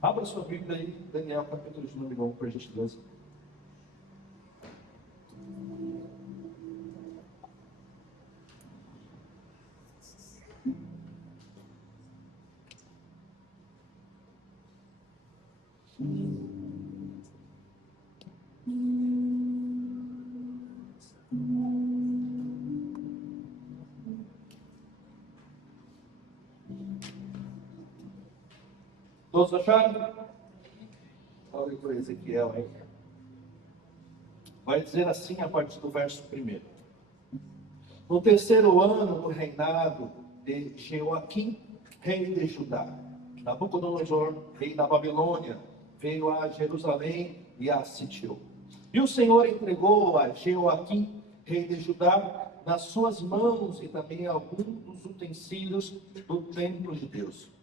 Abra sua Bíblia aí, Daniel, capítulo de número 1, por gentileza. Todos acharam? Olha para Ezequiel aí. Vai dizer assim a partir do verso 1. No terceiro ano do reinado de Jeoaquim, rei de Judá, Nabucodonosor, rei da Babilônia, veio a Jerusalém e a sitiou. E o Senhor entregou a Jeoaquim, rei de Judá, nas suas mãos e também alguns dos utensílios do templo de Deus.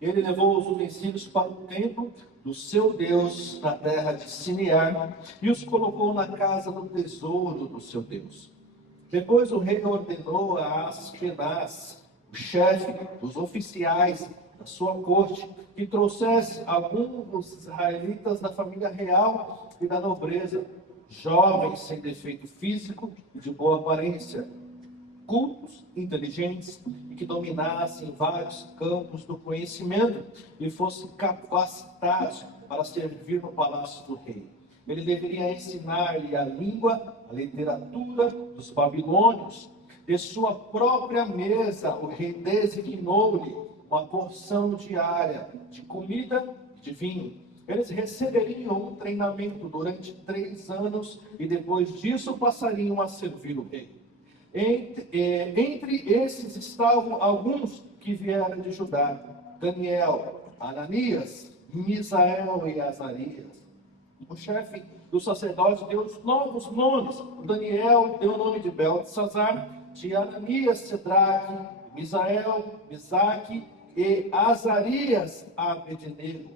Ele levou os utensílios para o templo do seu Deus na terra de Sinear e os colocou na casa do tesouro do seu Deus. Depois o rei ordenou a Aspenaz, o chefe dos oficiais da sua corte, que trouxesse alguns dos israelitas da família real e da nobreza, jovens sem defeito físico e de boa aparência, cultos, inteligentes e que dominassem vários campos do conhecimento e fossem capacitados para servir no palácio do rei. Ele deveria ensinar-lhe a língua, a literatura dos babilônios. De sua própria mesa, o rei designou-lhe uma porção diária de comida e de vinho. Eles receberiam um treinamento durante 3 anos e depois disso passariam a servir o rei. Entre esses estavam alguns que vieram de Judá: Daniel, Ananias, Misael e Azarias. O chefe do sacerdote deu os novos nomes. Daniel deu o nome de Beltesazar, de Ananias, Cedraque, Misael, Mesaque e Azarias, Abednego.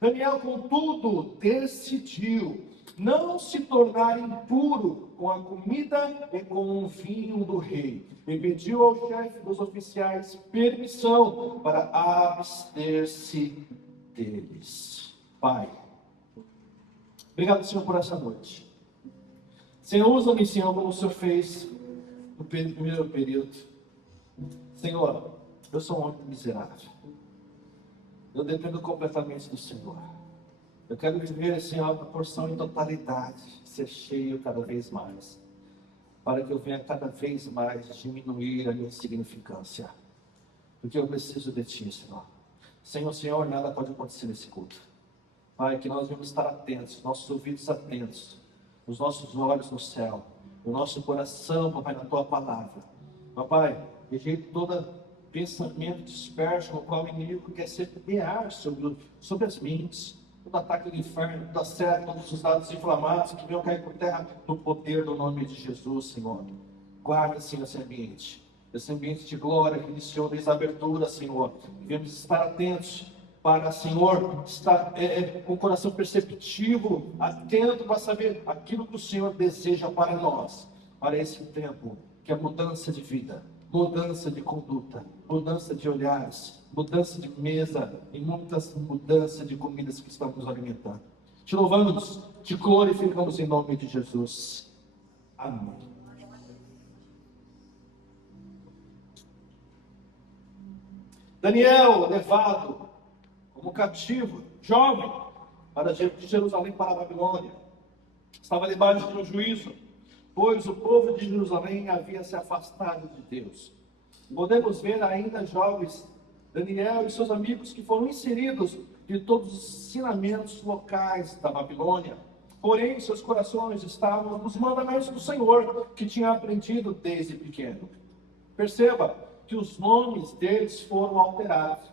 Daniel, contudo, decidiu não se tornar impuro com a comida e com o vinho do rei, e pediu ao chefe dos oficiais permissão para abster-se deles. Pai, obrigado, Senhor, por essa noite. Senhor, usa-me, Senhor, como o Senhor fez no primeiro período. Senhor, eu sou um homem miserável. Eu dependo completamente do Senhor. Eu quero viver, Senhor, a porção em totalidade, ser cheio cada vez mais, para que eu venha cada vez mais diminuir a minha insignificância, porque eu preciso de Ti, Senhor. Sem o Senhor, nada pode acontecer nesse culto. Pai, que nós vamos estar atentos, nossos ouvidos atentos, os nossos olhos no céu, o nosso coração, papai, na Tua palavra. Papai, rejeito todo pensamento disperso no qual o inimigo quer semear sobre as mentes. Todo ataque do inferno, toda seta, todos os dados inflamados que venham cair por terra no poder do nome de Jesus, Senhor. Guarda, Senhor, esse ambiente de glória que iniciou desde a abertura, Senhor. Devemos estar atentos para, Senhor, estar com o coração perceptivo, atento para saber aquilo que o Senhor deseja para nós, para esse tempo, que é mudança de vida, mudança de conduta, mudança de olhares, mudança de mesa e muitas mudanças de comidas que estamos nos alimentando. Te louvamos, te glorificamos em nome de Jesus. Amém. Daniel, levado como cativo, jovem, de Jerusalém para a Babilônia, estava debaixo de um juízo, pois o povo de Jerusalém havia se afastado de Deus. Podemos ver ainda jovens Daniel e seus amigos que foram inseridos de todos os ensinamentos locais da Babilônia. Porém, seus corações estavam nos mandamentos do Senhor, que tinha aprendido desde pequeno. Perceba que os nomes deles foram alterados.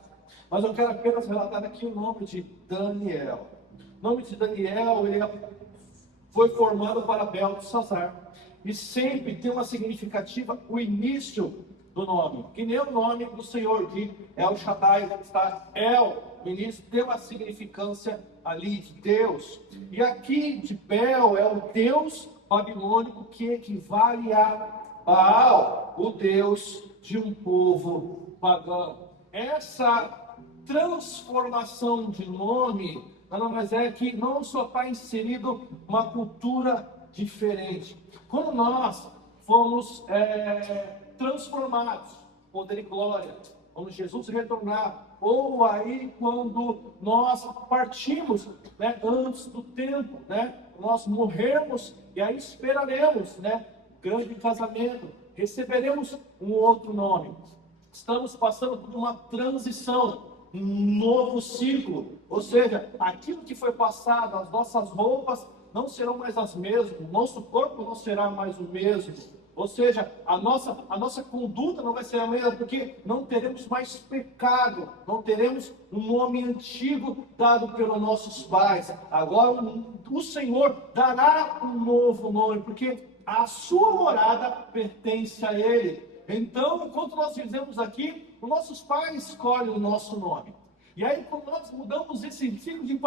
Mas eu quero apenas relatar aqui o nome de Daniel. O nome de Daniel, ele foi formado para Beltesazar. E sempre tem uma significativa o início do nome, que nem o nome do Senhor de El Shaddai, está El, o início tem uma significância ali de Deus. E aqui de Bel é o Deus babilônico que equivale a Baal, o Deus de um povo pagão. Essa transformação de nome nada mais é que não só está inserido uma cultura diferente. Quando nós fomos transformados, poder e glória, quando Jesus retornar, ou aí quando nós partimos, né, antes do tempo, né, nós morrermos e aí esperaremos, né, grande casamento, receberemos um outro nome. Estamos passando por uma transição, um novo ciclo, ou seja, aquilo que foi passado, as nossas roupas não serão mais as mesmas, o nosso corpo não será mais o mesmo, ou seja, a nossa conduta não vai ser a mesma, porque não teremos mais pecado, não teremos um nome antigo dado pelos nossos pais. Agora o Senhor dará um novo nome, porque a sua morada pertence a Ele. Então, enquanto nós vivemos aqui, os nossos pais escolhem o nosso nome. E aí, quando nós mudamos esse ciclo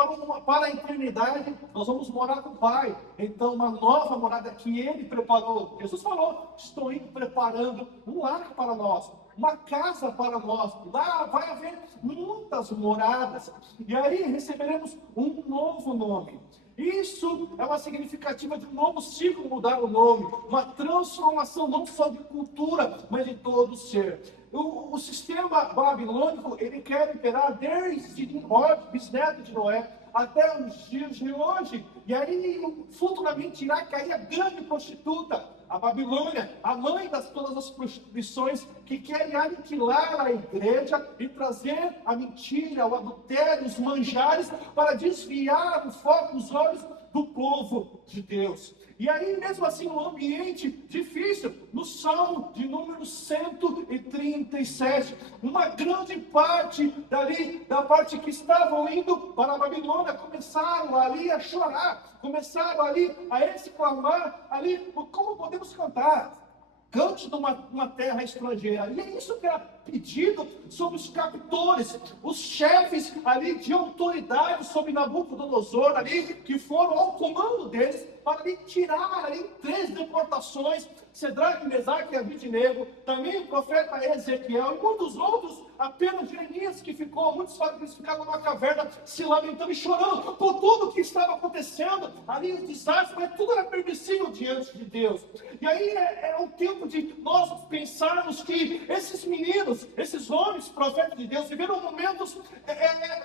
para a eternidade, nós vamos morar com o Pai. Então, uma nova morada que Ele preparou. Jesus falou, estou indo preparando um lar para nós, uma casa para nós. Lá vai haver muitas moradas. E aí, receberemos um novo nome. Isso é uma significativa de um novo ciclo mudar o nome, uma transformação não só de cultura, mas de todo o ser. O sistema babilônico, ele quer imperar desde Nimrod, bisneto de Noé, até os dias de hoje. E aí, futuramente, irá cair a grande prostituta, a Babilônia, a mãe de todas as prostituições, que querem aniquilar a igreja e trazer a mentira, o adultério, os manjares, para desviar o foco, os olhos do povo de Deus. E aí, mesmo assim, um ambiente difícil, no Salmo de número 137, uma grande parte dali, da parte que estavam indo para a Babilônia, começaram ali a chorar, começaram ali a exclamar, ali, como podemos cantar? Cante de uma terra estrangeira. E é isso que era pedido sobre os captores, os chefes ali de autoridade sobre Nabucodonosor ali, que foram ao comando deles para ali tirar ali 3 deportações, Cedraque, Mesaque e Abidnego, também o profeta Ezequiel e muitos outros, apenas Jeremias que ficou, muitos falam que eles ficaram numa caverna se lamentando e chorando por tudo que estava acontecendo, ali os desastres, mas tudo era permissível diante de Deus. E aí é o tempo de nós pensarmos que esses meninos, esses homens, profetas de Deus, viveram momentos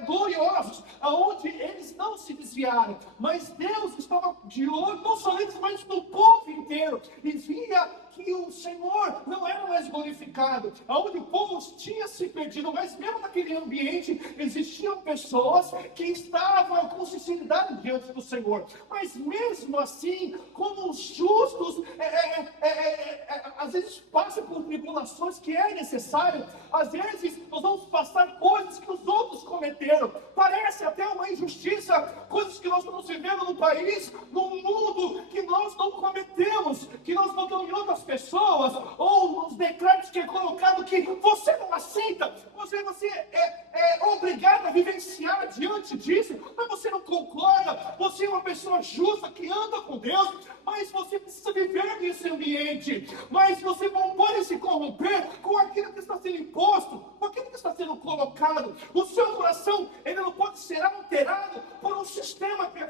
gloriosos, aonde eles não se desviaram, mas Deus estava de olho, não só eles, mas no povo inteiro, e via que o Senhor não era mais glorificado, aonde o povo tinha se perdido, mas mesmo naquele ambiente existiam pessoas que estavam com sinceridade diante do Senhor, mas mesmo assim, como os justos às vezes passam por tribulações que é necessário, às vezes nós vamos passar coisas que os outros cometeram, parece até uma injustiça, coisas que nós estamos vivendo no país, no mundo, que nós não cometemos, que nós botamos em outras pessoas, ou nos decretos que é colocado que você não aceita, você é obrigado a vivenciar diante disso, mas você não concorda, você é uma pessoa justa que anda com Deus, mas você precisa viver nesse ambiente, mas você não pode se corromper com aquilo que está sendo imposto, com aquilo que está sendo colocado. O seu coração, ele não pode ser alterado por um sistema que é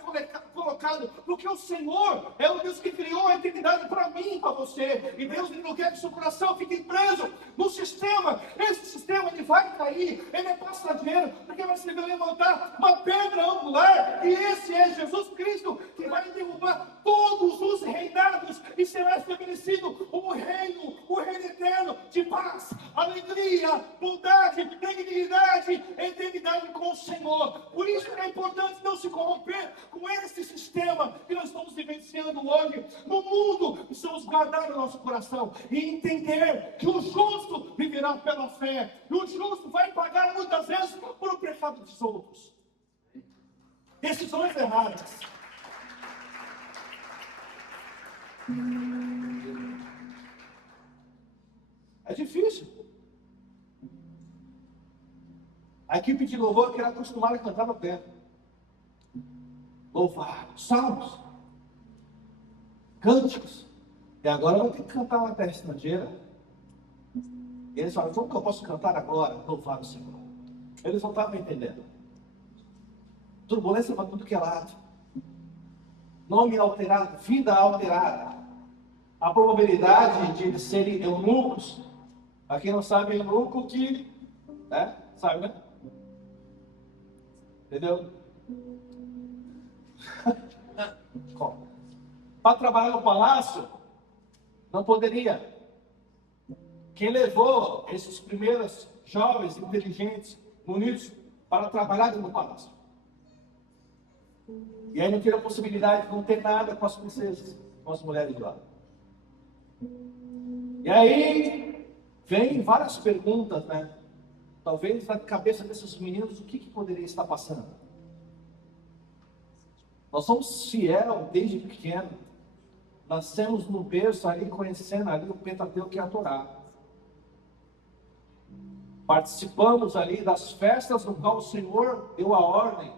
colocado, porque o Senhor é o Deus que criou a eternidade para mim e para você, e Deus ele não quer que o seu coração fique preso no sistema. Esse sistema ele vai cair, ele é passageiro, porque vai se levantar uma pedra angular, e esse é Jesus Cristo, que vai derrubar todos os reinados, e será estabelecido o reino eterno de paz, alegria, bondade, benignidade, eternidade com o Senhor. Por isso é importante não se corromper com esse sistema que nós estamos vivenciando hoje no mundo. Precisamos guardar o nosso coração e entender que o justo viverá pela fé, e o justo vai pagar muitas vezes por o pecado dos outros, decisões erradas. É difícil. A equipe de louvor que era acostumada a cantar no pé, louvar, salmos, cânticos, e agora eu vou ter que cantar uma terra estrangeira. E eles falam, como que eu posso cantar agora? Louvar o Senhor. Eles não estavam entendendo. Turbulência para tudo que é lado. Nome alterado, vida alterada. A probabilidade de eles serem eunucos, para quem não sabe, eunuco que, né? Sabe, né? Entendeu? Para trabalhar no palácio, não poderia. Quem levou esses primeiros jovens, inteligentes, bonitos, para trabalhar no palácio? E aí não tinha a possibilidade de não ter nada com as princesas, com as mulheres de lá. E aí vem várias perguntas, né? Talvez na cabeça desses meninos, o que poderia estar passando? Nós somos fiel desde pequeno. Nascemos no berço ali, conhecendo ali o Pentateuco e a Torá. Participamos ali das festas no qual o Senhor deu a ordem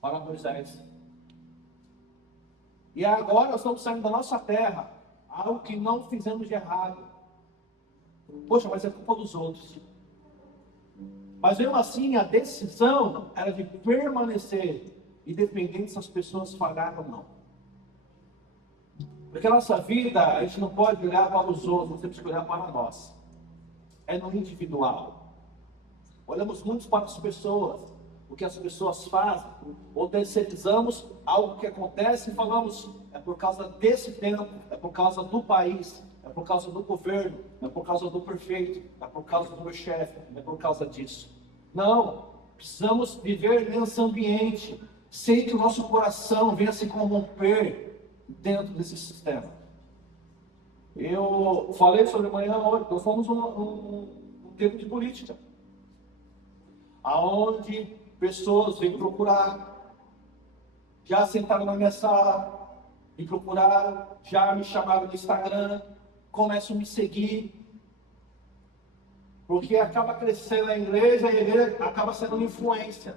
para Moisés. E agora nós estamos saindo da nossa terra, algo que não fizemos de errado. Poxa, mas é culpa dos outros. Mas mesmo assim, a decisão era de permanecer, independente se as pessoas falharam ou não. Porque a nossa vida, a gente não pode olhar para os outros, nós temos que olhar para nós. É no individual. Olhamos muito para as pessoas, o que as pessoas fazem, ou terceirizamos algo que acontece e falamos, é por causa desse tempo, é por causa do país, é por causa do governo, é por causa do prefeito, é por causa do meu chefe, é por causa disso. Não, precisamos viver nesse ambiente, sem que o nosso coração venha se corromper dentro desse sistema. Eu falei sobre amanhã hoje, nós fomos um tempo de política, aonde pessoas vêm procurar, já sentaram na minha sala, me procuraram, já me chamaram no Instagram, começam a me seguir, porque acaba crescendo a igreja e a igreja acaba sendo uma influência.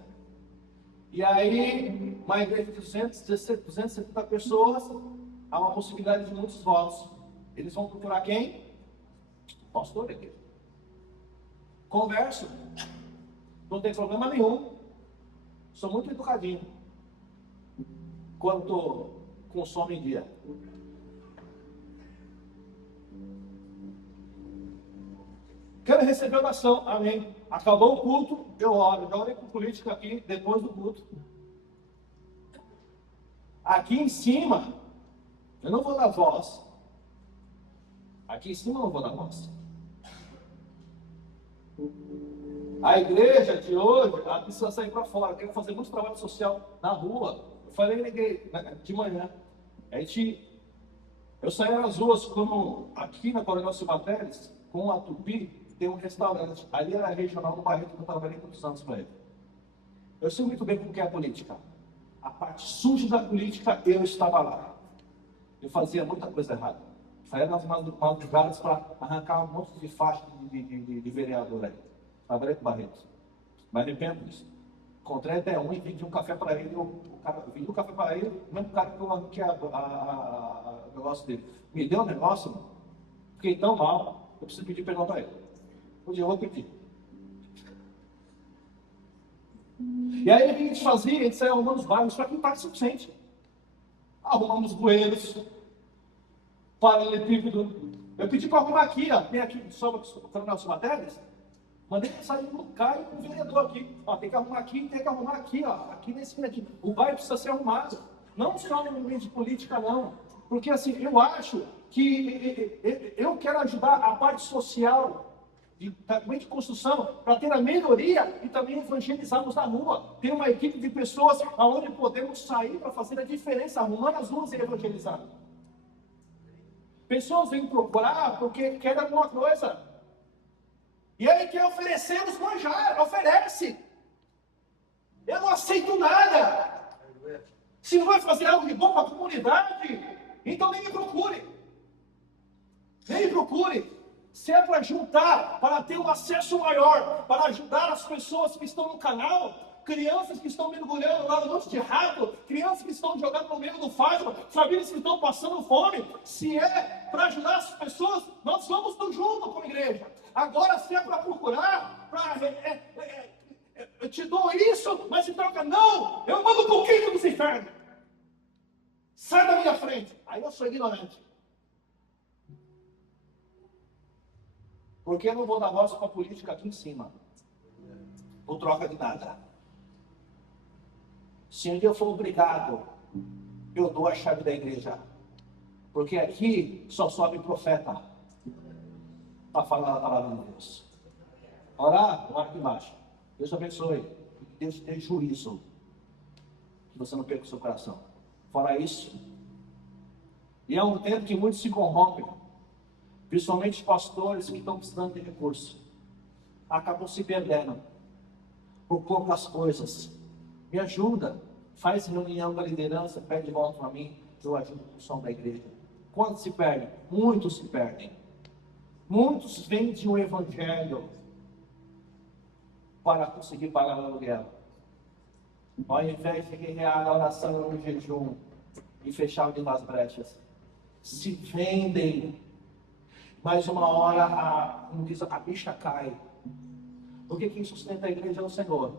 E aí, uma igreja de 270 pessoas, há uma possibilidade de muitos votos. Eles vão procurar quem? O pastor da igreja. Converso, não tem problema nenhum. Sou muito educadinho quando estou com sono em dia. Quero receber oração, amém. Acabou o culto, eu oro. Já orei com política aqui depois do culto. Aqui em cima, eu não vou dar voz. Aqui em cima eu não vou dar voz. A igreja de hoje, ela precisa sair para fora. Eu quero fazer muito trabalho social na rua. Eu falei de manhã. Eu saí nas ruas, aqui na Coronel Silva Teles, com a Tupi, tem um restaurante. Ali era regional no Barreto, que eu trabalhei muitos anos para ele. Eu sei muito bem como que é a política. A parte suja da política, eu estava lá. Eu fazia muita coisa errada. Saía nas madrugadas para arrancar um monte de faixa de vereador aí. Trabalhei com o Barreto. Mas arrependo disso. Encontrei até um e vendi um café para ele. Vendi um café para ele, o mesmo cara que eu arranquei o negócio dele. Me deu um negócio, mano. Fiquei tão mal, eu preciso pedir perdão para ele. Um dia eu vou pedir. E aí o que a gente fazia? A gente saía arrumando os bairros para quem está suficiente. Arrumamos bueiros, paralelepípedo. Eu pedi para arrumar aqui, ó. Tem aqui o Coronel Subateres. Mandei mensagem no Caio, o vereador aqui. Ó, tem que arrumar aqui, ó. Aqui nesse aqui. O bairro precisa ser arrumado. Não só no meio de política, não. Porque assim, eu acho que eu quero ajudar a parte social também de construção, para ter a melhoria e também evangelizarmos na rua. Ter uma equipe de pessoas aonde podemos sair para fazer a diferença, arrumar as ruas e evangelizar. Pessoas vêm procurar porque querem alguma coisa. E aí quer oferecer os manjar, oferece. Eu não aceito nada. Se não vai fazer algo de bom para a comunidade, então nem me procure. Nem me procure. Se é para juntar, para ter um acesso maior, para ajudar as pessoas que estão no canal, crianças que estão mergulhando lá no monte de rato, crianças que estão jogando no meio do fásitio, famílias que estão passando fome, se é para ajudar as pessoas, nós vamos junto com a igreja. Agora, se é para procurar, eu te dou isso, mas em troca não, eu mando um pouquinho dos infernos. Sai da minha frente. Aí eu sou ignorante. Porque eu não vou dar voz para a política aqui em cima. Por troca de nada. Se um dia eu for obrigado, eu dou a chave da igreja. Porque aqui só sobe profeta para falar a palavra de Deus. Orar, ora aqui embaixo. Deus abençoe. Deus te dê juízo. Que você não perca o seu coração. Fora isso, e é um tempo que muitos se corrompem. Principalmente pastores que estão precisando de recurso. Acabam se perdendo por poucas coisas. Me ajuda. Faz reunião da liderança, pede de volta para mim. Eu ajudo com o som da igreja. Quantos se perdem? Muitos se perdem. Muitos vendem o evangelho para conseguir pagar o aluguel. Ao invés de guerrear na oração e no jejum e fechar o das brechas, se vendem. Mas uma hora a bicha cai. Porque quem sustenta a igreja é o Senhor.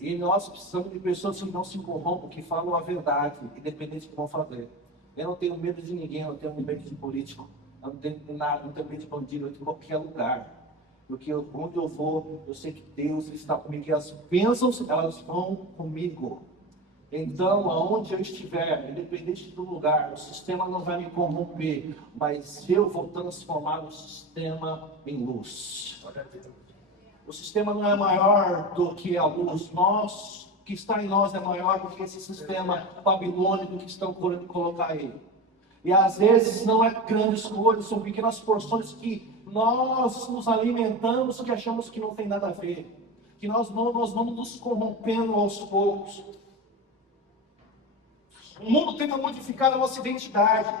E nós precisamos de pessoas que não se corrompam, que falam a verdade, independente do que vão fazer. Eu não tenho medo de ninguém, eu não tenho medo de político, eu não tenho nada, não tenho medo de bandido, eu tenho em qualquer lugar. Porque onde eu vou, eu sei que Deus está comigo e as bênçãos, elas vão comigo. Então, aonde eu estiver, independente do lugar, o sistema não vai me corromper, mas eu vou transformar o sistema em luz. O sistema não é maior do que a luz. Nós, o que está em nós é maior do que esse sistema babilônico que estão querendo colocar aí. E às vezes não é grandes coisas, são pequenas porções que nós nos alimentamos, que achamos que não tem nada a ver. Que nós vamos nos corrompendo aos poucos. O mundo tenta modificar a nossa identidade.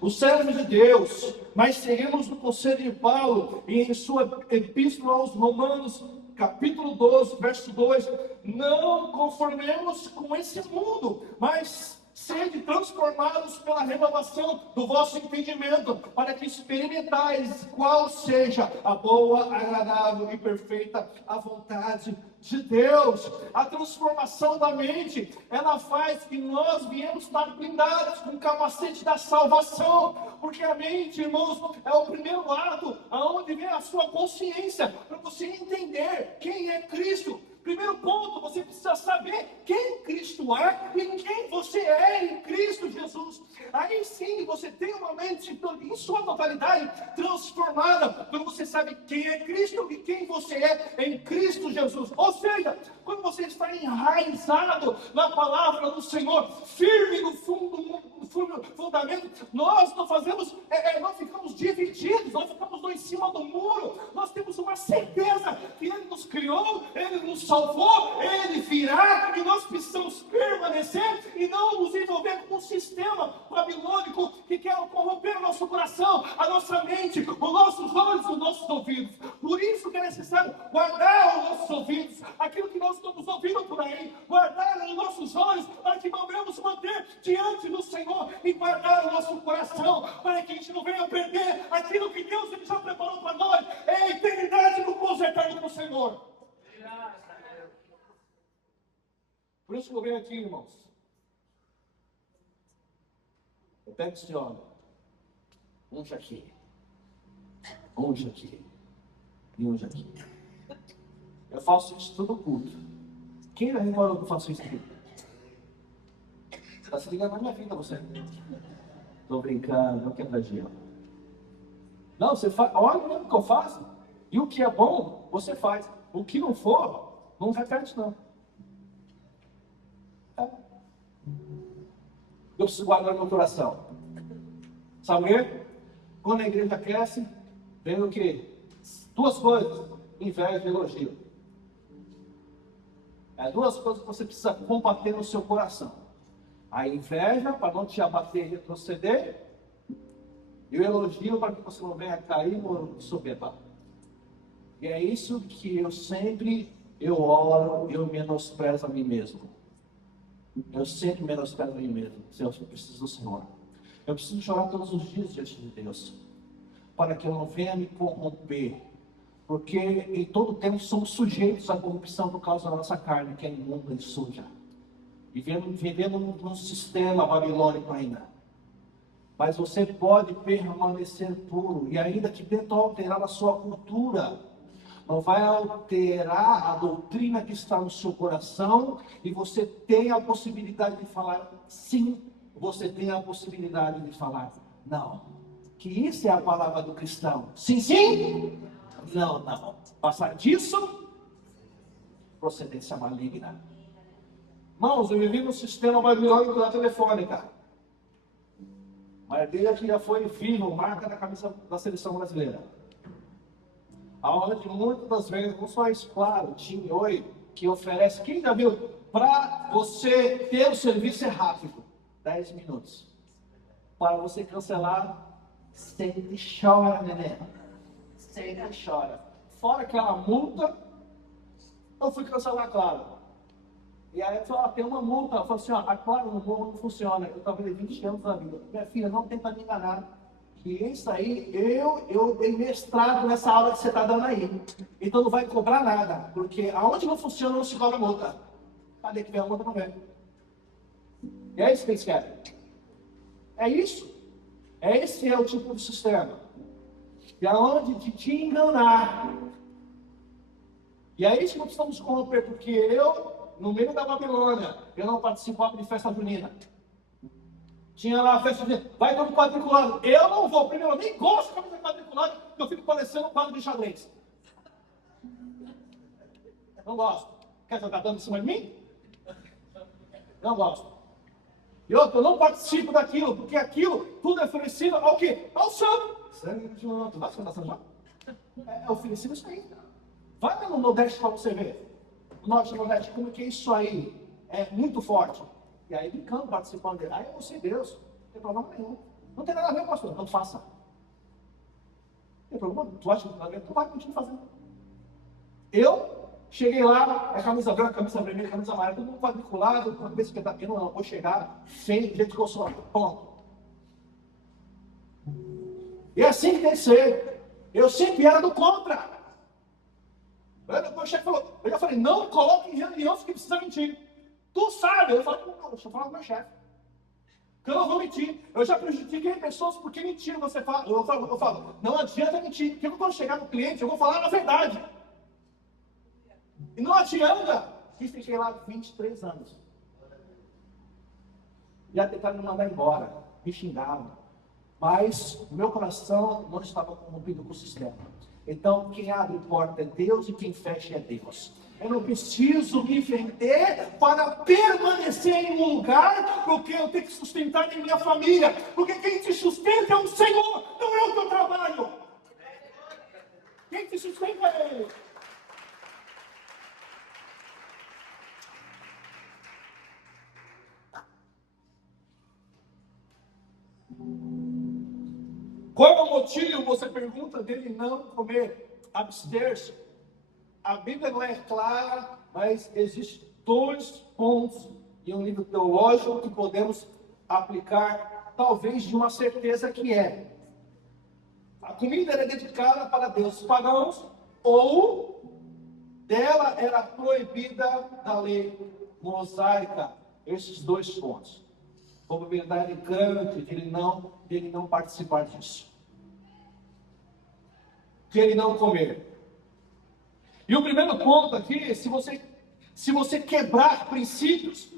Os servos de Deus, mas seguimos no conselho de Paulo, e em sua epístola aos Romanos, capítulo 12, verso 2, não conformemos com esse mundo, mas sede transformados pela renovação do vosso entendimento, para que experimentais qual seja a boa, agradável e perfeita a vontade de Deus. A transformação da mente, ela faz que nós viemos estar blindados com o capacete da salvação, porque a mente, irmãos, é o primeiro ato aonde vem a sua consciência, para você entender quem é Cristo. Primeiro ponto, você precisa saber quem Cristo é e quem você é em Cristo Jesus. Aí sim, você tem uma mente em sua totalidade transformada, quando você sabe quem é Cristo e quem você é em Cristo Jesus. Ou seja, quando você está enraizado na palavra do Senhor, firme no fundamento, nós não fazemos, nós ficamos divididos, nós ficamos em cima do muro. Nós temos uma certeza que Ele nos criou, Ele nos salvou, Ele virá, e nós precisamos permanecer e não nos envolver com um sistema babilônico que quer corromper o nosso coração, a nossa mente, os nossos olhos, os nossos ouvidos. Por isso que é necessário guardar os nossos ouvidos, aquilo que nós estamos ouvindo por aí, guardar os nossos olhos, para que vamos manter diante do Senhor, e guardar o nosso coração, para que a gente não venha perder aquilo que Deus Ele já preparou para nós, é a eternidade no pouso eterno com o Senhor. Por isso que eu venho aqui, irmãos. Eu pego esse homem, unge aqui, unge aqui, e unge aqui. Eu faço isso todo culto. Quem já reparou que eu faço isso aqui? Está se ligando na minha vida, você. Estou brincando, não quero agir. Não, você faz, olha mesmo o que eu faço. E o que é bom, você faz. O que não for, não repete não. Eu preciso guardar meu coração. Sabe o quê? Quando a igreja cresce, vem o quê? Duas coisas: inveja e elogio. Duas coisas que você precisa combater no seu coração: a inveja, para não te abater e retroceder, e o elogio, para que você não venha cair no soberba. E é isso que eu oro, eu menosprezo a mim mesmo. Eu sempre menosprezo a mim mesmo. Senhor, eu preciso do Senhor. Eu preciso chorar todos os dias diante de Deus, para que eu não venha me corromper Porque em todo tempo somos sujeitos à corrupção por causa da nossa carne, que é imunda e suja. Vivendo num sistema babilônico ainda. Mas você pode permanecer puro, e ainda que tente alterar a sua cultura, não vai alterar a doutrina que está no seu coração, e você tem a possibilidade de falar sim, você tem a possibilidade de falar não. Que isso é a palavra do cristão. Sim, sim? Não, não. Passar disso, procedência maligna. Irmãos, eu vivi no sistema babilônico da telefônica. Mas desde que já foi vivo, marca na camisa da seleção brasileira. Aonde muitas das vezes, não só isso, claro, Tim Oi, que oferece, quem já viu, para você ter o serviço é rápido, 10 minutos. Para você cancelar, sente e chora, neném. Sente e chora. Fora aquela multa, eu fui cancelar, claro. E aí eu falei, tem uma multa. Eu falei assim, a Claro não funciona. Eu trabalhei 20 anos na vida. Minha filha, não tenta me enganar. Que isso aí, eu dei mestrado nessa aula que você está dando aí. Então não vai cobrar nada. Porque aonde não funciona, não se cobra multa. Cadê que vem a multa? Não vem. E é isso que eles querem. É isso. Esse é o tipo de sistema. E aonde de te enganar. E é isso que nós precisamos romper. Porque no meio da Babilônia, eu não participava de festa junina. Tinha lá a festa junina, vai todo quadriculado. Eu não vou, primeiro, eu nem gosto de camisa quadriculada, porque eu fico parecendo um quadro de xadrez. Não gosto. Quer jogar dando em cima de mim? Não gosto. E outro, eu não participo daquilo, porque aquilo, tudo é oferecido ao quê? Ao santo. Sangue de um outro. Vai se cantar já? É oferecido isso aí. Vai lá no Nordeste para você ver. O Norte e Nordeste, como que é isso aí? É muito forte. E aí, brincando, participando dele. Aí eu sei Deus. Não tem problema nenhum. Não tem nada a ver, pastor. Então faça. Não tem problema. Tu acha que não tem nada a ver? Tu vai continuar fazendo. Eu cheguei lá, é camisa branca, camisa vermelha, camisa amarela, todo mundo quadriculado, com a cabeça espetada. Eu não vou chegar sem do jeito que eu sou. Ponto. E é assim que tem que ser. Eu sempre era do contra. Meu chefe falou, eu já falei, não coloque em reunião que precisa mentir. Tu sabe, eu falei, não, deixa eu falar com o meu chefe. Que eu não vou mentir. Eu já prejudiquei pessoas porque mentiram. Você fala, eu falo, não adianta mentir. Porque quando eu chegar no cliente, eu vou falar a verdade. E não adianta. E fiquei lá 23 anos. Já tentaram me mandar embora. Me xingavam. Mas o meu coração não estava corrompido com o sistema. Então, quem abre porta é Deus e quem fecha é Deus. Eu não preciso me vender para permanecer em um lugar, porque eu tenho que sustentar a minha família. Porque quem te sustenta é o Senhor, não é o teu trabalho. Quem te sustenta é Ele. Qual é o motivo, você pergunta, dele não comer, abster-se? A Bíblia não é clara, mas existem 2 pontos em um livro teológico que podemos aplicar, talvez de uma certeza que é: a comida era dedicada para deuses pagãos, ou dela era proibida da lei mosaica. Esses 2 pontos. Probabilidade grande de ele não participar disso. De ele não comer. E o primeiro ponto aqui, se você quebrar princípios,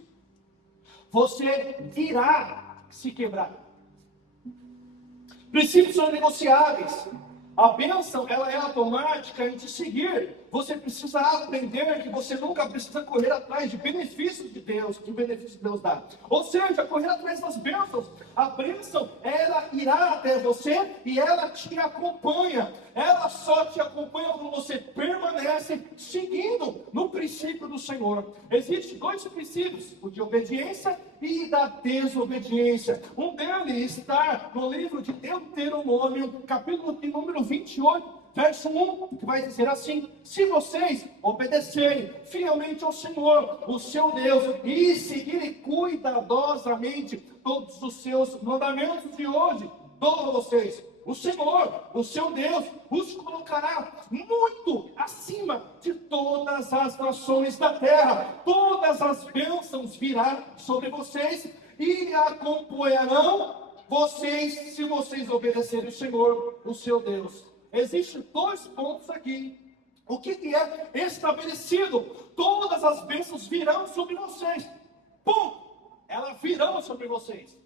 você irá se quebrar. Princípios são negociáveis. A bênção, ela é automática em te seguir. Você precisa aprender que você nunca precisa correr atrás de benefícios de Deus, que o benefício de Deus dá. Ou seja, correr atrás das bênçãos. A bênção, ela irá até você e ela te acompanha. Ela só te acompanha quando você permanece seguindo no princípio do Senhor. Existem 2 princípios, o de obediência e da desobediência. Um deles está no livro de Deuteronômio, capítulo de número 28, verso 1, que vai dizer assim: se vocês obedecerem fielmente ao Senhor, o seu Deus, e seguirem cuidadosamente todos os seus mandamentos de hoje, dou a vocês o Senhor, o seu Deus, os colocará muito acima de todas as nações da terra. Todas as bênçãos virão sobre vocês e acompanharão vocês, se vocês obedecerem o Senhor, o seu Deus. Existem dois pontos aqui. O que é estabelecido? Todas as bênçãos virão sobre vocês. Ponto. Elas virão sobre vocês.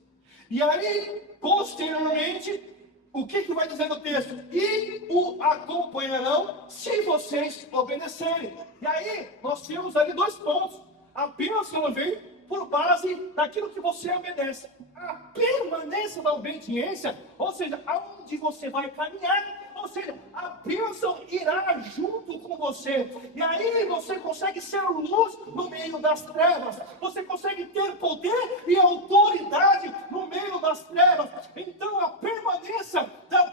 E aí, posteriormente, o que vai dizer no texto? E o acompanharão se vocês obedecerem. E aí, nós temos ali dois pontos. A bênção vem por base daquilo que você obedece. A permanência da obediência, ou seja, aonde você vai caminhar, ou seja, a bênção irá junto com você. E aí você consegue ser luz no meio das trevas. Você consegue ter poder e autoridade no meio das trevas. Então a permanência da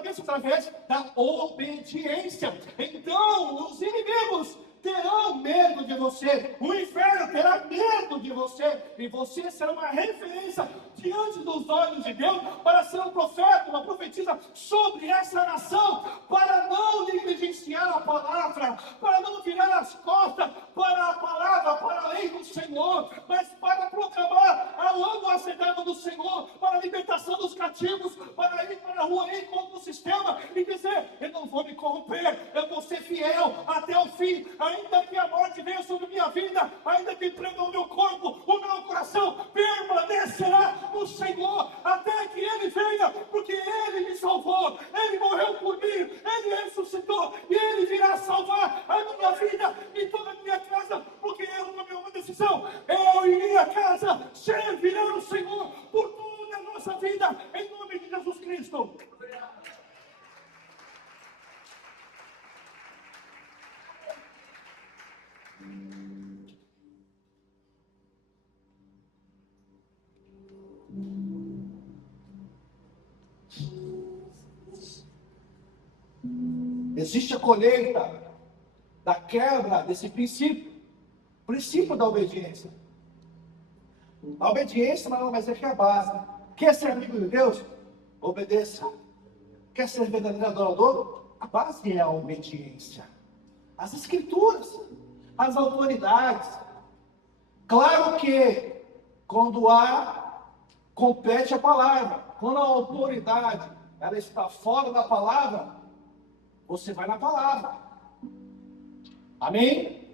bênção através da obediência. Então os inimigos terão medo de você, o inferno terá medo de você, e você será uma referência diante dos olhos de Deus, para ser um profeta, uma profetisa sobre essa nação, para não negligenciar a palavra, para não virar as costas para a palavra, para a lei do Senhor, mas para proclamar a ano aceitável do Senhor, para a libertação dos cativos, para ir para a rua, ir contra o sistema, e dizer, eu não vou me corromper, eu vou ser fiel até o fim, ainda que a morte venha sobre minha vida, ainda que prenda o meu corpo, o meu coração permanecerá no Senhor, até que Ele venha, porque Ele me salvou, Ele morreu por mim, Ele ressuscitou, e Ele virá salvar a minha vida e toda a minha casa, porque eu tomei uma decisão, eu e minha casa servirão o Senhor por toda a nossa vida, em nome de Jesus Cristo. Existe a colheita da quebra desse princípio da obediência. A obediência nada mais é que a base. Quer ser amigo de Deus? Obedeça. Quer ser verdadeiro adorador? A base é a obediência. As escrituras, as autoridades. Claro que quando compete a palavra, quando a autoridade ela está fora da palavra, você vai na palavra. Amém?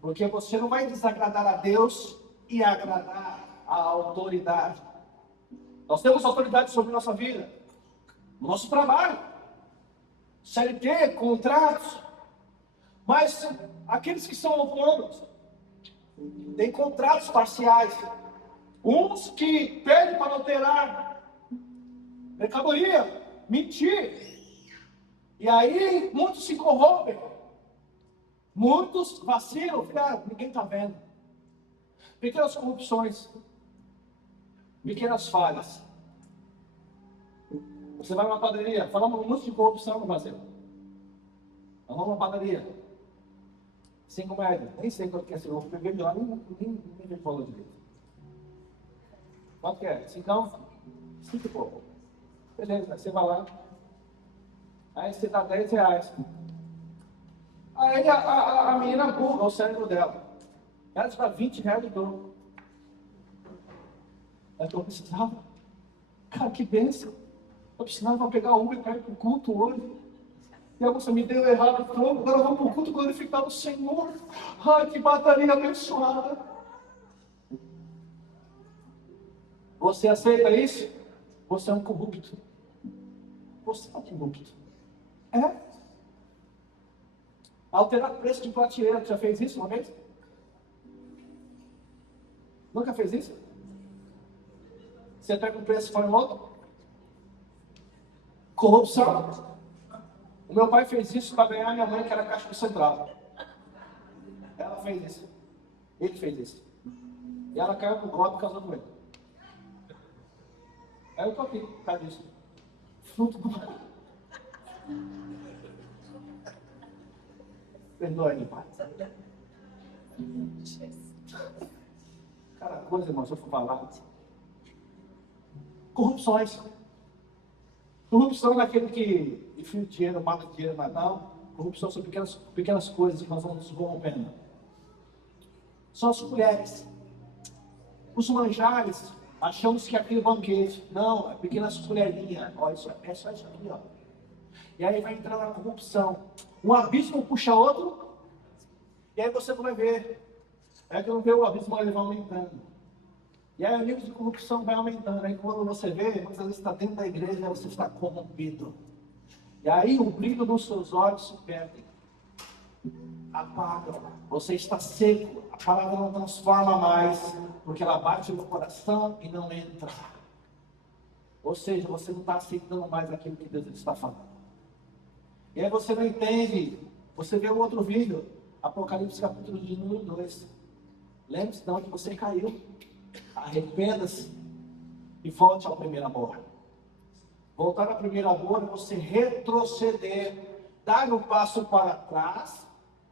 Porque você não vai desagradar a Deus e agradar a autoridade. Nós temos autoridade sobre nossa vida, nosso trabalho, CLT, contratos. Mas aqueles que são autônomos têm contratos parciais. Uns que pedem para alterar mercadoria, mentir. E aí muitos se corrompem. Muitos vacilam, ninguém está vendo. Pequenas corrupções, pequenas falhas. Você vai numa padaria, falamos muito de corrupção no Brasil. Vamos numa padaria, 5 moedas, nem sei quanto que é esse ovo, peguei de lá, nem falou direito. Quanto que é? 5? 5 e pouco. Beleza, você vai lá, aí você dá R$10. Aí a menina buga o cérebro dela. Ela te dá R$20 de dobro. Ela falou, eu precisava. Cara, que bênção. Eu precisava pegar o Uber para ir para o culto hoje. E a moça me deu errado todo. Agora eu vou para o culto glorificar o Senhor. Ai, que bateria abençoada. Você aceita isso? Você é um corrupto. Você é um corrupto. É. Alterar preço de prateleira. Já fez isso uma vez? Nunca fez isso? Você pega um preço e põe um outro? Corrupção. O meu pai fez isso para ganhar minha mãe, que era caixa do central. Ela fez isso. Ele fez isso. E ela caiu no golpe e casou com ele. Aí eu tô aqui, por causa disso. Fruto do mal. Perdoe-me, pai. Cara, coisa, irmão, se eu for falar. Corrupções. Corrupção não é aquele que enfia dinheiro, mata dinheiro, mas não. Corrupção são pequenas coisas que nós vamos nos corrompendo. São as colheres. Os manjares, achamos que é aquele banquete. Não, é pequenas colherinhas. Olha, é só isso aqui, ó. E aí vai entrar na corrupção. Um abismo puxa outro, e aí você não vai ver. É que não vê o abismo, ele vai aumentando. E aí o nível de corrupção vai aumentando. Aí quando você vê, muitas vezes está dentro da igreja, você está corrompido. E aí o brilho dos seus olhos se perde. Apaga. Você está seco. A palavra não transforma mais, porque ela bate no coração e não entra. Ou seja, você não está aceitando mais aquilo que Deus está falando. E aí você não entende. Você vê o outro vídeo, Apocalipse capítulo de número 2. Lembre-se de onde você caiu. Arrependa-se e volte ao primeiro amor. Voltar ao primeiro amor é você retroceder, dar um passo para trás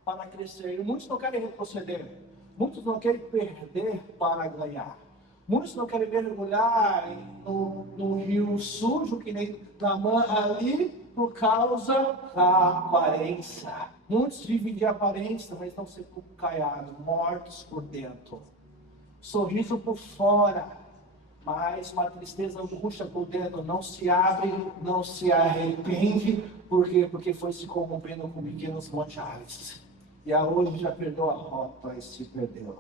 para crescer. E muitos não querem retroceder. Muitos não querem perder para ganhar. Muitos não querem mergulhar no rio sujo, que nem Naamã ali, por causa da aparência. Muitos vivem de aparência, mas estão sendo caiados, mortos por dentro. Sorriso por fora, mas uma tristeza murcha por dentro. Não se abre, não se arrepende. Por quê? Porque foi se corrompendo com pequenos manjares. E hoje já perdeu a rota e se perdeu.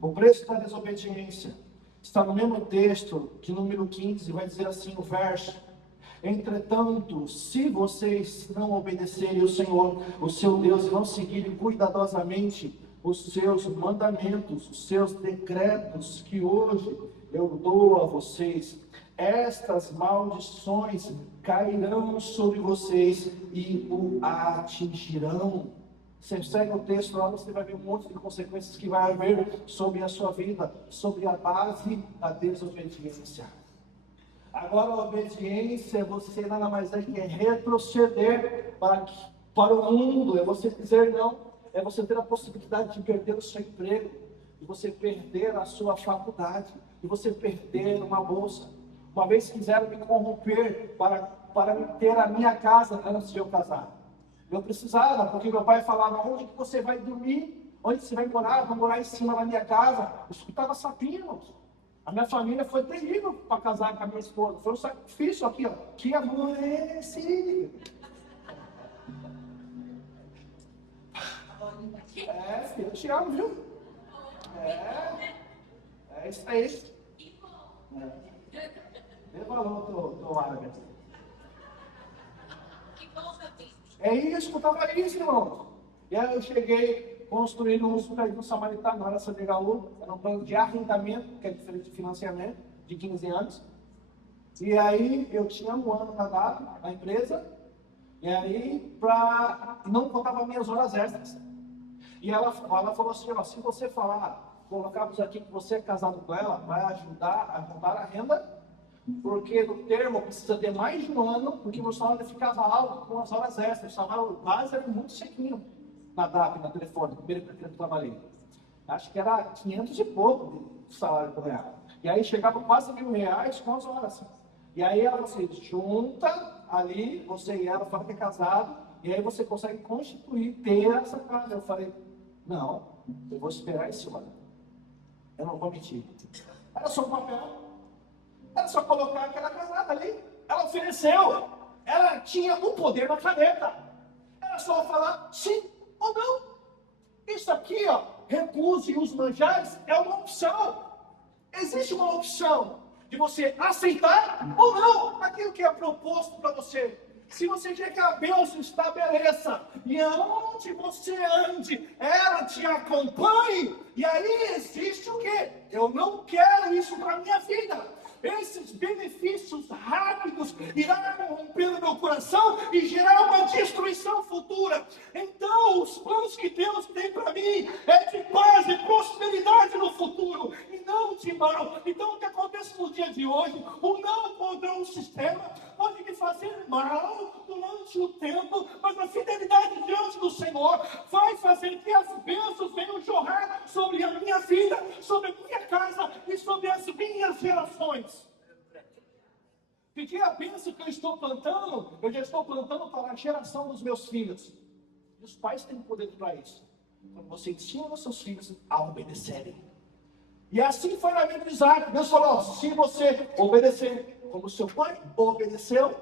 O preço da desobediência está no mesmo texto de número 15, vai dizer assim o verso: entretanto, se vocês não obedecerem ao Senhor, o seu Deus, e não seguirem cuidadosamente os seus mandamentos, os seus decretos que hoje eu dou a vocês, estas maldições cairão sobre vocês e o atingirão. Você segue o texto lá, você vai ver um monte de consequências que vai haver sobre a sua vida, sobre a base da desobediência. Agora, a obediência, você nada mais é que retroceder para o mundo, é você dizer não, é você ter a possibilidade de perder o seu emprego, de você perder a sua faculdade, de você perder uma bolsa. Uma vez quiseram me corromper para me ter a minha casa antes de eu casar. Eu precisava, porque meu pai falava: onde que você vai dormir? Onde você vai morar? Vou morar em cima da minha casa. Eu escutava sapinho. A minha família foi terrível para casar com a minha esposa. Foi um sacrifício aqui, ó. Que amor é esse? Filho, eu te amo, viu? É isso aí. Dê valor teu árabe. É isso, eu estava isso, irmão. E aí eu cheguei construindo um prédio samaritano, não era CDHU, era um plano de arrendamento, que é diferente de financiamento, de 15 anos. E aí eu tinha um ano pagado na empresa, e aí não contava minhas horas extras. E ela falou assim: ó, se você falar, colocamos aqui que você é casado com ela, vai ajudar a juntar a renda, porque no termo precisa ter mais de um ano, porque o salário ficava alto com as horas extras. O salário base era muito sequinho na DAP, na telefone, no primeiro que eu trabalhei. Acho que era 500 e pouco de salário por real. E aí chegava quase R$1.000 com as horas. E aí ela assim, junta ali, você e ela, fala que é casado, e aí você consegue constituir, ter essa casa. Eu falei: não, eu vou esperar esse ano. Eu não vou mentir. Era só um papel. Era só colocar aquela casada ali. Ela ofereceu. Ela tinha o poder na caneta. Era só falar sim ou não. Isso aqui, ó, recuse os manjares, é uma opção. Existe uma opção de você aceitar ou não aquilo que é proposto para você. Se você quer que a bênção estabeleça e aonde você ande, ela te acompanhe, e aí existe o quê? Eu não quero isso para a minha vida. Esses benefícios rápidos irão corromper o meu coração e gerar uma destruição futura. Então, os planos que Deus tem para mim é de paz e prosperidade no futuro, e não de mal. Então, o que acontece no dia de hoje, o não padrão sistema pode me fazer mal durante o tempo, mas a fidelidade diante do Senhor vai fazer que as bênçãos venham jorrar sobre a minha vida, sobre a minha casa e sobre as minhas gerações. Porque a bênção que eu estou plantando, eu já estou plantando para a geração dos meus filhos. E os pais têm poder para isso. Então você ensina os seus filhos a obedecerem. E assim foi na vida de Isaac. Deus falou, se você obedecer como seu pai obedeceu,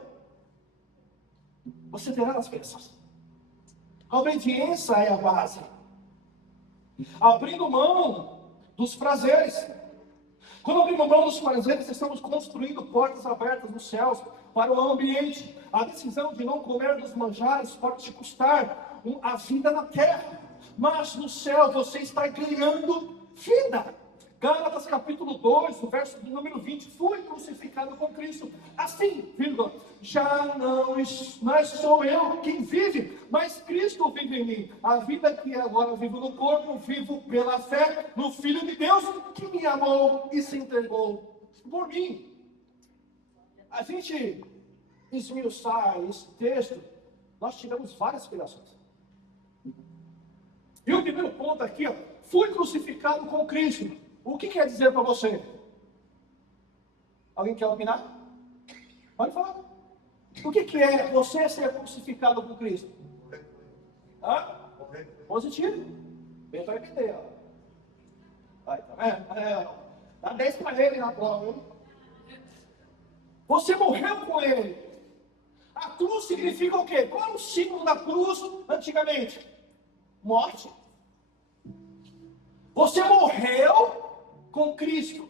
você terá as bênçãos. A obediência é a base. Abrindo mão dos prazeres. Quando abrimos mão dos prazeres, estamos construindo portas abertas nos céus para o ambiente. A decisão de não comer dos manjares pode te custar a vida na terra. Mas no céu você está ganhando vida. Gálatas capítulo 2, o verso do número 20, fui crucificado com Cristo. Assim, vírgula, já não sou eu quem vive, mas Cristo vive em mim. A vida que agora vivo no corpo, vivo pela fé no Filho de Deus, que me amou e se entregou por mim. A gente esmiuçar esse texto, nós tivemos várias inspirações. E o primeiro ponto aqui, fui crucificado com Cristo. O que quer dizer para você? Alguém quer opinar? Pode falar. O que é você ser crucificado com Cristo? Positivo. Bem para entender. Vai, tá vendo? Dá 10 para ele na prova, hein? Você morreu com ele. A cruz significa o quê? Qual é o símbolo da cruz antigamente? Morte. Você morreu com Cristo.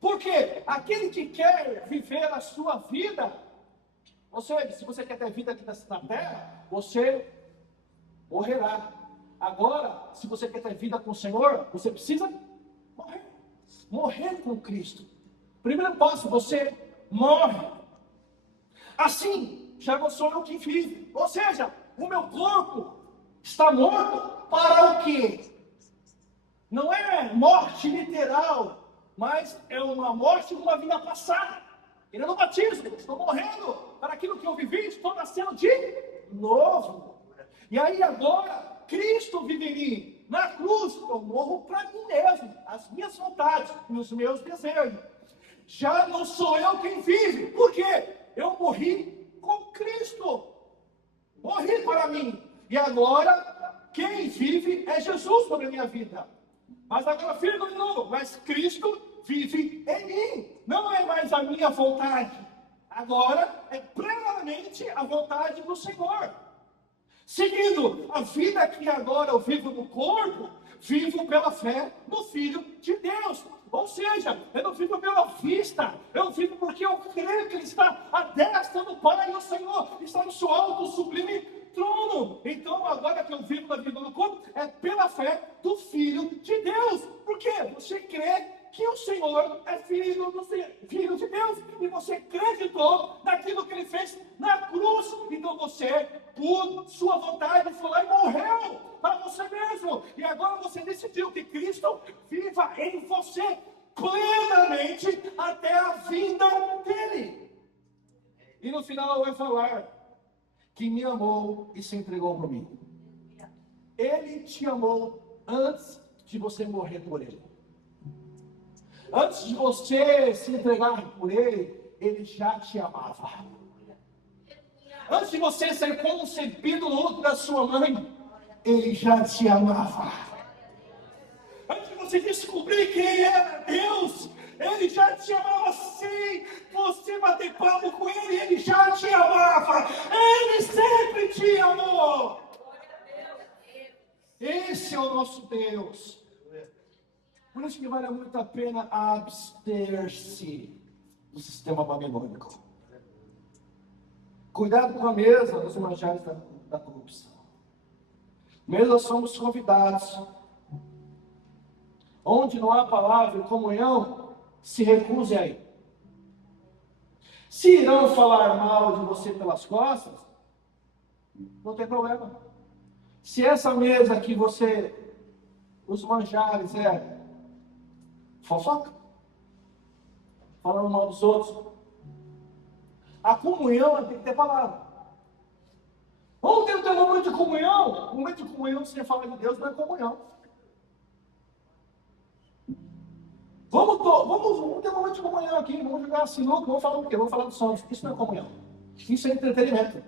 Porque aquele que quer viver a sua vida, se você quer ter vida aqui na terra, você morrerá. Agora, se você quer ter vida com o Senhor, você precisa morrer. Morrer com Cristo. Primeiro passo, você morre. Assim, já não sou eu quem vive. Ou seja, o meu corpo está morto para o quê? Não é morte literal, mas é uma morte de uma vida passada. Ele é no batismo, estou morrendo para aquilo que eu vivi, estou nascendo de novo. E aí agora, Cristo vive em mim. Na cruz, eu morro para mim mesmo, as minhas vontades e os meus desejos. Já não sou eu quem vive. Por quê? Eu morri com Cristo. Morri para mim. E agora, quem vive é Jesus sobre a minha vida. Mas agora, filho de novo, mas Cristo vive em mim. Não é mais a minha vontade. Agora é plenamente a vontade do Senhor. Seguindo, a vida que agora eu vivo no corpo, vivo pela fé no Filho de Deus. Ou seja, eu não vivo pela vista, eu vivo porque eu creio que Ele está à destra do Pai, e o Senhor está no seu alto, sublime trono. Então, agora que eu vivo na vida no corpo, é pela fé do Filho de Deus. Por quê? Você crê que o Senhor é filho de Deus, e você acreditou naquilo que Ele fez na cruz. Então você, por sua vontade, foi lá e morreu para você mesmo. E agora você decidiu que Cristo viva em você plenamente até a vinda dEle. E no final vai falar que me amou e se entregou por mim. Ele te amou antes de você morrer por Ele. Antes de você se entregar por Ele, Ele já te amava. Antes de você ser concebido no útero da sua mãe, Ele já te amava. Antes de você descobrir quem era Deus, Ele já te amava. Sim, você bater papo com Ele, Ele já te amava. Ele sempre te amou. Esse é o nosso Deus. Por isso que vale muito a pena abster-se do sistema babilônico. Cuidado com a mesa dos manjares da corrupção. Mesa somos convidados. Onde não há palavra e comunhão, se recuse aí. Se irão falar mal de você pelas costas, não tem problema. Se essa mesa que os manjares fofoca, falando mal dos outros, a comunhão tem que ter palavra. Vamos ter um momento de comunhão. Um momento de comunhão, se você fala de Deus, não é comunhão. vamos ter um momento de comunhão aqui, vamos jogar sinuca, vamos falar do quê? Vamos falar dos sonhos. Isso não é comunhão. Isso é entretenimento.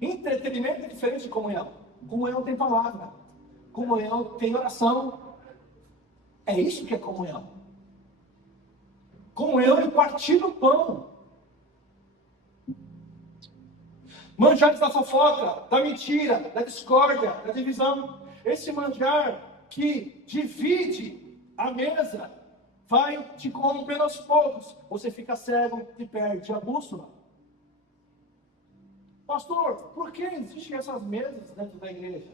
Entretenimento é diferente de comunhão. Comunhão tem palavra. Comunhão tem oração. É isso que é comunhão. Comunhão é partir do pão. Manjares da fofoca, da mentira, da discórdia, da divisão. Esse manjar que divide a mesa vai te corrompendo aos poucos. Você fica cego e perde a bússola. Pastor, por que existem essas mesas dentro da igreja?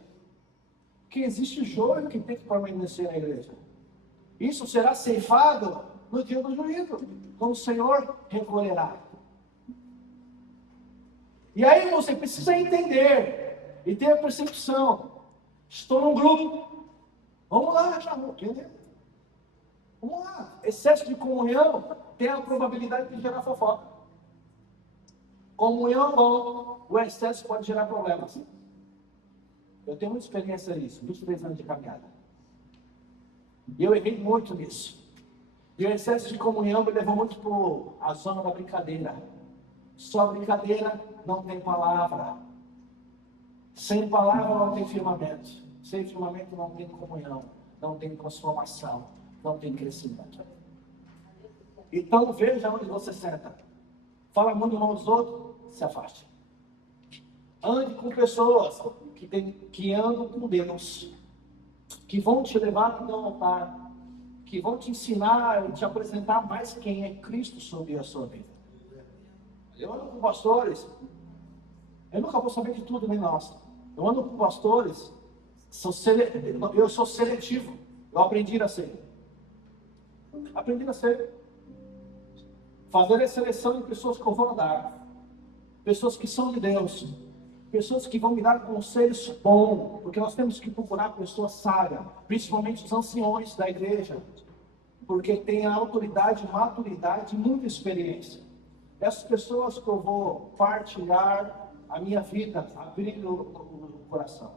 Porque existe joio que tem que permanecer na igreja. Isso será ceifado no dia do juízo, quando o Senhor recolherá. E aí você precisa entender e ter a percepção. Estou num grupo. Vamos lá, já vou entender. Vamos lá. Excesso de comunhão tem a probabilidade de gerar fofoca. Comunhão é bom, o excesso pode gerar problemas. Eu tenho muita experiência nisso, 23 anos de caminhada. E eu errei muito nisso. E o excesso de comunhão me levou muito para a zona da brincadeira. Só brincadeira, não tem palavra. Sem palavra não tem firmamento. Sem firmamento não tem comunhão. Não tem transformação. Não tem crescimento. Então veja onde você senta. Fala muito mal dos outros, se afaste. Ande com pessoas que andam com Deus. Que vão te levar para o altar. Que vão te ensinar e te apresentar mais quem é Cristo sobre a sua vida. Eu ando com pastores, eu nunca vou saber de tudo, nem nossa. Eu ando com pastores, eu sou seletivo. Eu aprendi a ser. Aprendi a ser. Fazer a seleção em pessoas que eu vou andar. Pessoas que são de Deus. Pessoas que vão me dar conselhos bons. Porque nós temos que procurar pessoas sábias. Principalmente os anciões da igreja. Porque tem a autoridade, maturidade e muita experiência. Essas pessoas que eu vou partilhar a minha vida, abrir o coração.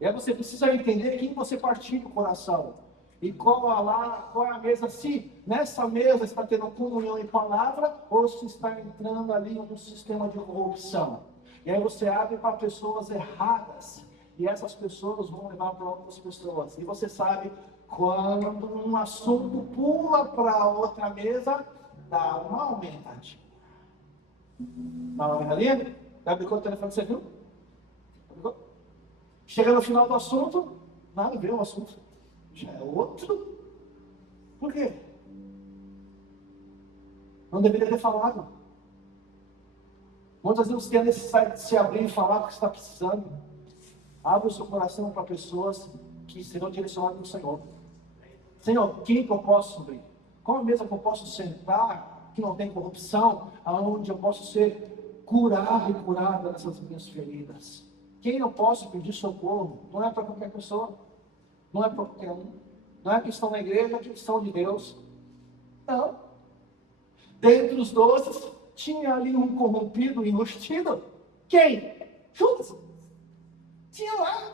E aí você precisa entender quem você partilha o coração. E qual é a mesa, se nessa mesa está tendo comunhão em palavra, ou se está entrando ali um sistema de corrupção. E aí você abre para pessoas erradas. E essas pessoas vão levar para outras pessoas. E você sabe, quando um assunto pula para outra mesa, dá uma aumentadinha. Dá uma aumentadinha? Já aplicou o telefone, você viu? Aplicou? Chega no final do assunto, nada a ver o assunto. Já é outro. Por quê? Não deveria ter falado. Muitas vezes você tem a necessidade de se abrir e falar o que você está precisando. Abre o seu coração para pessoas que serão direcionadas pelo Senhor. Senhor, quem que eu posso subir? Qual a mesa que eu posso sentar, que não tem corrupção, aonde eu posso ser curado e curada dessas minhas feridas? Quem eu posso pedir socorro? Não é para qualquer pessoa. Não é para qualquer um. Não é que estão na igreja, é que estão de Deus. Não. Dentre os 12, tinha ali um corrompido, enrustido. Quem? Judas. Tinha lá.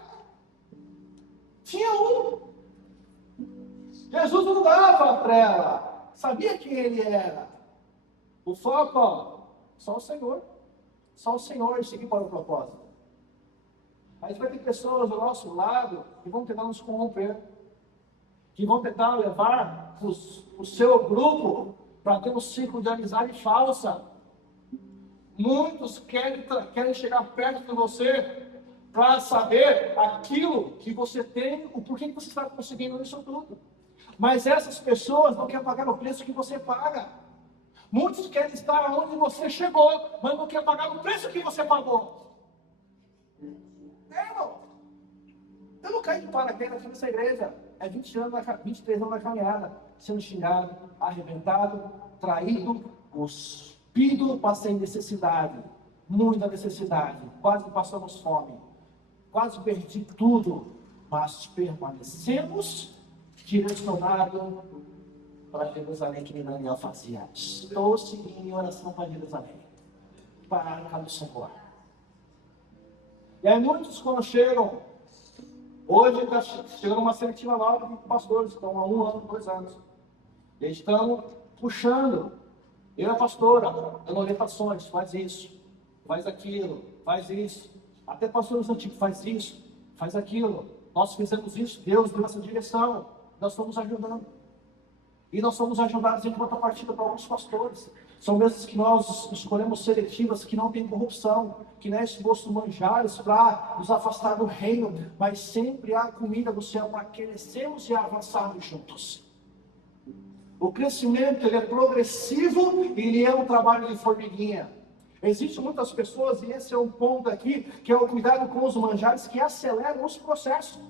Tinha um. Jesus não dava para ela. Sabia quem ele era. O foco, ó, só o Senhor. Só o Senhor seguir para o propósito. A gente vai ter pessoas do nosso lado que vão tentar nos corromper. Que vão tentar levar o seu grupo para ter um ciclo de amizade falsa. Muitos querem chegar perto de você para saber aquilo que você tem, o porquê que você está conseguindo isso tudo. Mas essas pessoas não querem pagar o preço que você paga. Muitos querem estar onde você chegou, mas não querem pagar o preço que você pagou. Irmão, eu não caí de paraquedas aqui nessa igreja. É 23 anos na caminhada, sendo xingado, arrebentado, traído, cuspido, passei necessidade, muita necessidade, quase passamos fome, quase perdi tudo, mas permanecemos direcionados para Jerusalém, que Daniel fazia. Estou seguindo em oração para Jerusalém, para a arca do Senhor. E aí muitos quando chegam, hoje está chegando uma seletiva nova de pastores, estão há 1 ano, 2 anos. E aí estamos puxando. Eu e a pastora, dando orientações, faz isso, faz aquilo, faz isso. Até pastores antigos, faz isso, faz aquilo. Nós fizemos isso, Deus deu essa direção. Nós estamos ajudando. E nós somos ajudados em contrapartida para alguns pastores. São mesas que nós escolhemos seletivas, que não tem corrupção, que não é exposto manjares para nos afastar do reino, mas sempre há comida do céu para crescermos e avançarmos juntos. O crescimento ele é progressivo e ele é um trabalho de formiguinha. Existem muitas pessoas, e esse é um ponto aqui, que é o cuidado com os manjares que aceleram os processos.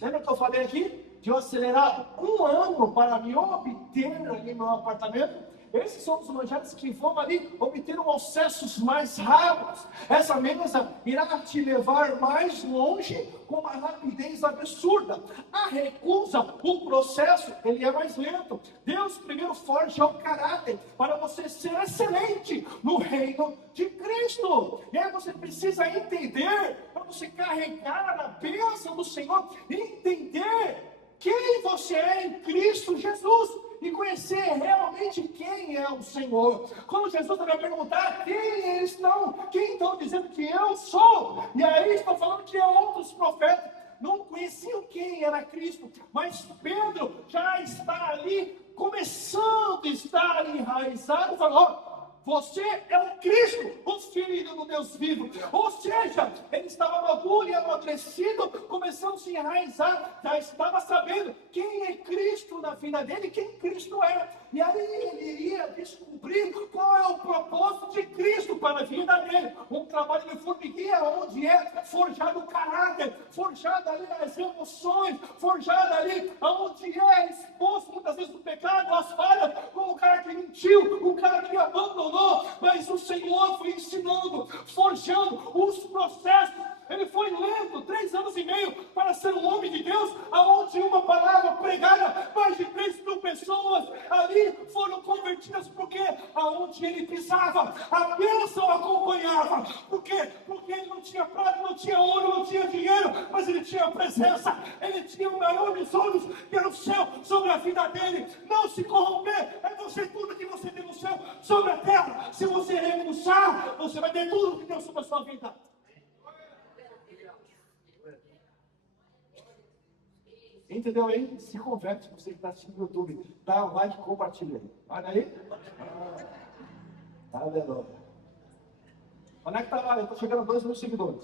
Lembra que eu falei aqui? De eu acelerar 1 ano para me obter ali meu apartamento? Esses são os manjares que vão ali obter processos mais rápidos. Essa mesa irá te levar mais longe com uma rapidez absurda. A recusa, o processo, ele é mais lento. Deus primeiro forja o caráter para você ser excelente no reino de Cristo. E aí você precisa entender, para você carregar a bênção do Senhor, entender quem você é em Cristo Jesus. E conhecer realmente quem é o Senhor. Quando Jesus vai perguntar quem estão dizendo que eu sou, e aí estão falando que outros profetas não conheciam quem era Cristo, mas Pedro já está ali começando a estar enraizado, falou: você é o Cristo, o Filho do Deus vivo. Ou seja, ele estava maduro e amadurecido, começando a se enraizar, já estava sabendo quem é Cristo na vida dele, quem Cristo é. E aí ele iria descobrir qual é o propósito de Cristo para a vida dele. Um trabalho de formiguinha, onde é forjado o caráter, forjado ali as emoções, forjado ali onde é exposto muitas vezes o pecado, as falhas, como o cara que mentiu, o cara que abandonou. Mas o Senhor foi ensinando, forjando os processos. Ele foi lento 3 anos e meio para ser um homem de Deus, aonde uma palavra pregada, mais de 3.000 pessoas ali foram convertidas, porque aonde ele pisava, a bênção acompanhava. Por quê? Porque ele não tinha prata, não tinha ouro, não tinha dinheiro, mas ele tinha presença, ele tinha o maior dos olhos, que era o céu sobre a vida dele. Não se corromper, é você tudo que você tem no céu, sobre a terra. Se você renunciar, você vai ter tudo que Deus sobre a sua vida. Entendeu aí? Se converte, você que está assistindo no YouTube. Dá um like e compartilha aí. Olha aí. Aleluia. Onde é que está lá? Eu estou chegando a 2.000 seguidores.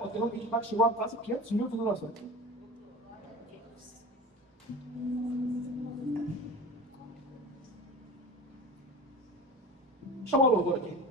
Eu tenho um vídeo que chegou a quase 500.000 visualizações. Chama o louvor aqui.